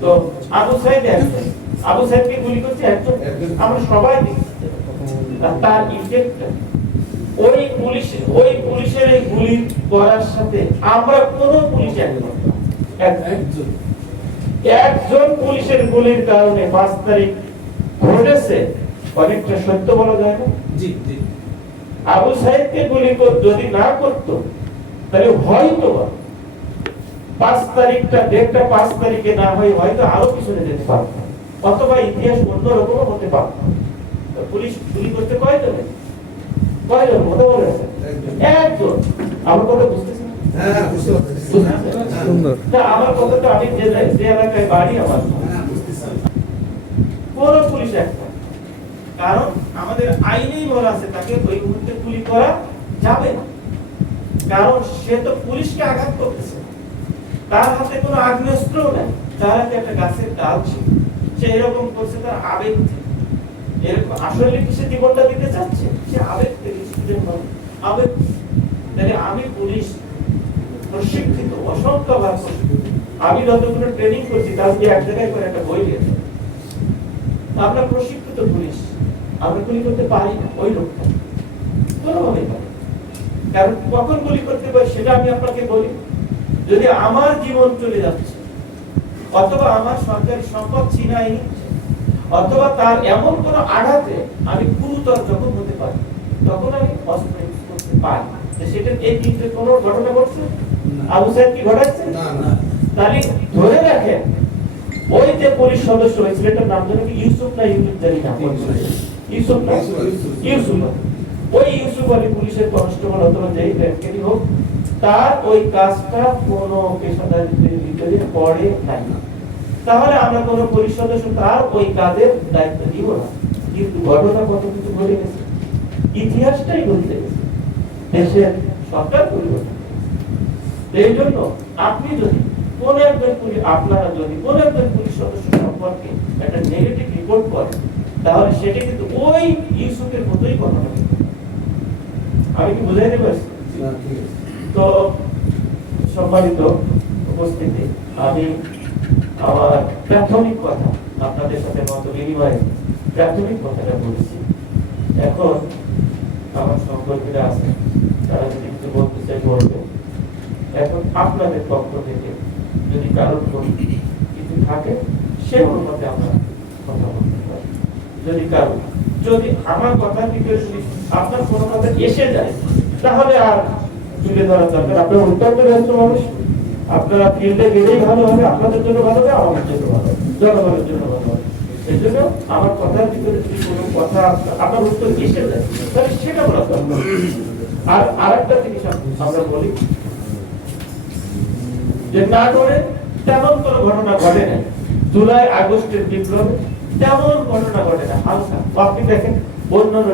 তো আবু সাইদ একজন আবু সাইদকে গুলি করছে একজন। আমরা সবাই তার ওই পুলিশ ওই পুলিশের এই গুলি করার সাথে আমরা কোন পুলিশ একজন। একজন পুলিশের গুলির কারণে পাঁচ তারিখ ঘটেছে। অনেকটা সত্য বলা যায় না? জি জি। আবু সাহেবকে গুলি যদি না করতো তাহলে হয়তো বা পাঁচ তারিখটা ডেটটা পাঁচ তারিখে না হয় হয়তো আরও পিছনে যেতে পারত। অথবা ইতিহাস অন্যরকম হতে পারত। পুলিশ করতে কয়জন কয়জন? কথা বলে একজন। আমার কথা হ্যাঁ আমার কথাটা আমি যে এলাকায় বাড়ি আমার। হ্যাঁ কোন পুলিশ একটা? কারণ আমাদের আইনেই বলা আছে তাকে ওই মুহূর্তে গুলি করা যাবে না। কারণ সে তো পুলিশকে আঘাত করতেছে। তার হাতে কোনো আগ্নেয়াস্ত্রও নেই, তার হাতে একটা গাছের ডাল ছিল। সে এরকম করছে, তার আবেগ থেকে। এরকম আসলে কি সে জীবনটা দিতে চাচ্ছে? সে আবেগ থেকে আবেগ তাহলে আমি পুলিশ, প্রশিক্ষিত, অসংখ্য প্রশিক্ষিত। আমি যতগুলো ট্রেনিং করছি, তার দিয়ে এক জায়গায় করে একটা বই লিখেছে। আমরা প্রশিক্ষিত পুলিশ, আমরা গুলি করতে পারি না, ওই লোকটা। কোনোভাবেই পারি কারণ কখন গুলি করতে পারি, সেটা আমি আপনাকে বলি। যদি আমার জীবন চলে যাচ্ছে অথবা আমার সরকারি সম্পদ ছিনাই নিচ্ছে, অথবা তার এমন কোন আঘাতে আমি গুরুতর যখন হতে পারি তখন আমি অস্ত্র use করতে পারি সেটা এই তিনটে কোনো ঘটনা ঘটছে? আবু সাহেব কি ঘটাচ্ছে? না না। তাহলে ধরে রাখেন ওই যে পুলিশ সদস্য ওই ছেলেটার নাম জানি কি ইউসুফ না ইউসুফ জানি না ইউসুফ না? ইউসুফ, ওই ইউসুফ আলী পুলিশের কনস্টেবল অথবা যেই হোক তার ওই কাজটা কোন পেশাদারিত্বের ভিতরে পড়ে নাই। তাহলে আমরা কোন সদস্য তার ওই কাজের দায়িত্ব দিব না। কিন্তু ঘটনা কত কিছু ঘটে গেছে? ইতিহাসটাই বলতে গেছে। দেশের সরকার পরিবর্তন এই জন্য আপনি যদি কোন একজন পুলিশ আপনারা যদি কোন একজন পুলিশ সদস্য সম্পর্কে একটা নেগেটিভ রিপোর্ট করেন, তাহলে সেটা কিন্তু ওই ইউসুফের মতোই কথা ঘটবে। আমি কি পারছি? না, ঠিক আছে। সম্মানিত উপস্থিতি, আমি আমার প্রাথমিক কথা, আপনাদের সাথে মত বিনিময়ে প্রাথমিক কথাটা বলেছি। এখন আমার সম্পর্কীরা আছে তারা যদি কিছু বলতে চাই বলবে। এখন আপনাদের পক্ষ থেকে যদি কারোর কিছু থাকে, সে অনুপাতে আমরা কথা বলতে পারি। যদি কারও, যদি আমার কথার ভিতরে যদি আপনার কোনো এসে যায়, তাহলে আর তুলে ধরা দরকার। আপনার উত্তর ব্যস্ত মানুষ। আপনারা ফিল্ডে গেলেই ভালো হবে, আপনাদের জন্য ভালো হবে, আমাদের জন্য ভালো হবে, জনগণের জন্য ভালো হবে। আর আরেকটা জিনিস আমরা বলি, যে না তেমন কোনো ঘটনা ঘটে নাই জুলাই, আগস্টের বিপ্লবে তেমন ঘটনা ঘটে না। হালকা। আপনি দেখেন, অন্যান্য